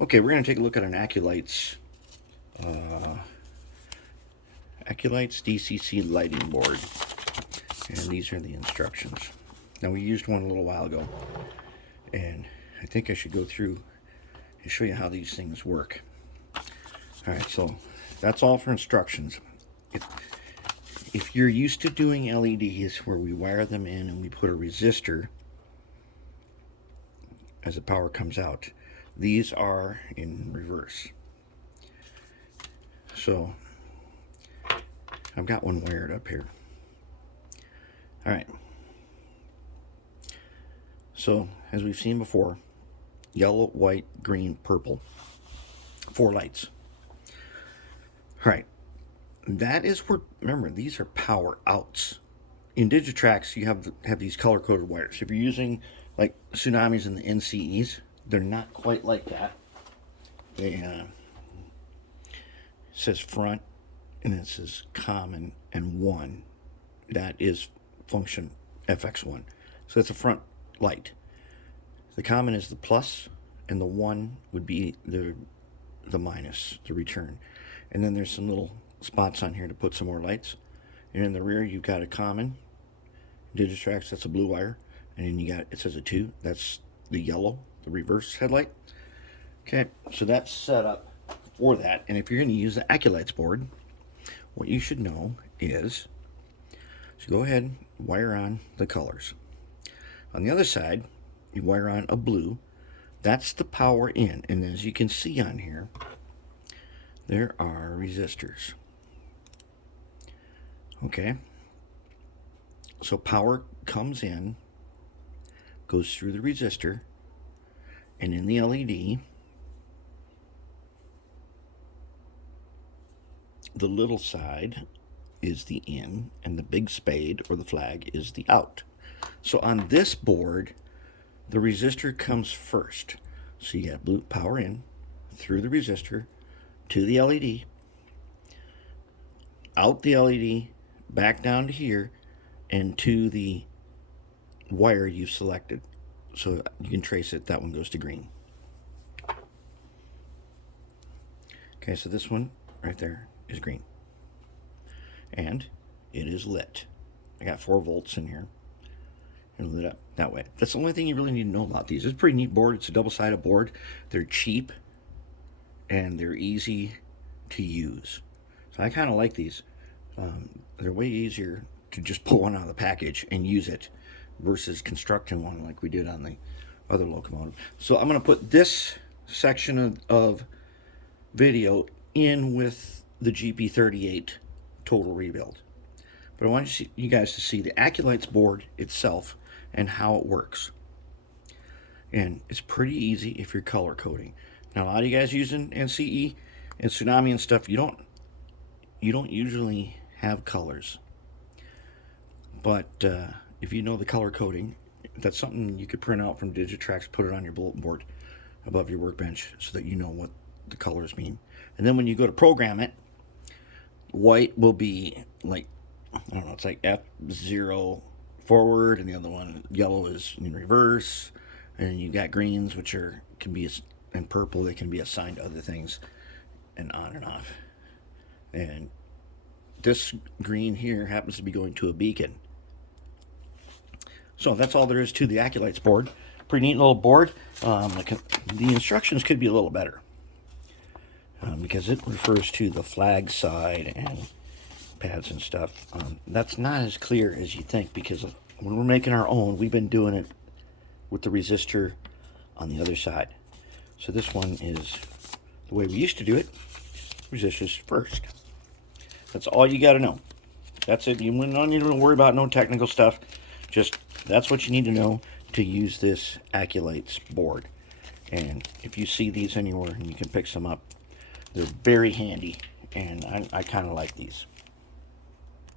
Okay, we're going to take a look at an Accu-Lights DCC lighting board, and these are the instructions. Now, we used one a little while ago, and I think I should go through and show you how these things work. Alright, so that's all for instructions. If you're used to doing LEDs where we wire them in and we put a resistor as the power comes out, these are in reverse. So I've got one wired up here. Alright, so as we've seen before, yellow, white, green, purple, 4 lights. Alright, that is where, remember, these are power outs. In Digitrax, you have these color-coded wires. If you're using like Tsunamis and the NCEs, they're not quite like that. They says front, and it says common and 1. That is function FX1. So it's a front light. The common is the plus, and the 1 would be the minus, the return. And then there's some little spots on here to put some more lights. And in the rear, you've got a common. Digitrax, that's a blue wire. And then you got, it says a 2, that's the yellow, the reverse headlight. Okay, so that's set up for that. And if you're going to use the Accu-Lights board, what you should know is, so go ahead and wire on the colors. On the other side, you wire on a blue. That's the power in. And as you can see on here, there are resistors. Okay, so power comes in, goes through the resistor, and in the LED, the little side is the in, and the big spade or the flag is the out. So on this board, the resistor comes first. So you got blue power in through the resistor to the LED, out the LED, back down to here, and to the wire you've selected. So you can trace it. That one goes to green. Okay, so this one right there is green. And it is lit. I got 4 volts in here and lit up that way. That's the only thing you really need to know about these. It's a pretty neat board. It's a double-sided board. They're cheap and they're easy to use. So I kind of like these. They're way easier to just pull one out of the package and use it versus constructing one like we did on the other locomotive. So I'm going to put this section of video in with the GP38 total rebuild. But I want you guys to see the Accu-Lights board itself and how it works. And it's pretty easy if you're color coding. Now, a lot of you guys using NCE and Tsunami and stuff, you don't usually have colors. But if you know the color coding, that's something you could print out from Digitrax, put it on your bulletin board above your workbench so that you know what the colors mean. And then when you go to program it, white will be like, I don't know, it's like F0 forward, and the other one, yellow, is in reverse. And you got greens, which can be, and purple, they can be assigned to other things, and on and off. And this green here happens to be going to a beacon. So that's all there is to the Accu-Lights board. Pretty neat little board. The instructions could be a little better because it refers to the flag side and pads and stuff. That's not as clear as you think, because when we're making our own, we've been doing it with the resistor on the other side. So this one is the way we used to do it. Resistors first. That's all you got to know. That's it. You don't need to worry about no technical stuff. Just that's what you need to know to use this Accu-Lights board. And if you see these anywhere and you can pick some up, they're very handy, and I kind of like these.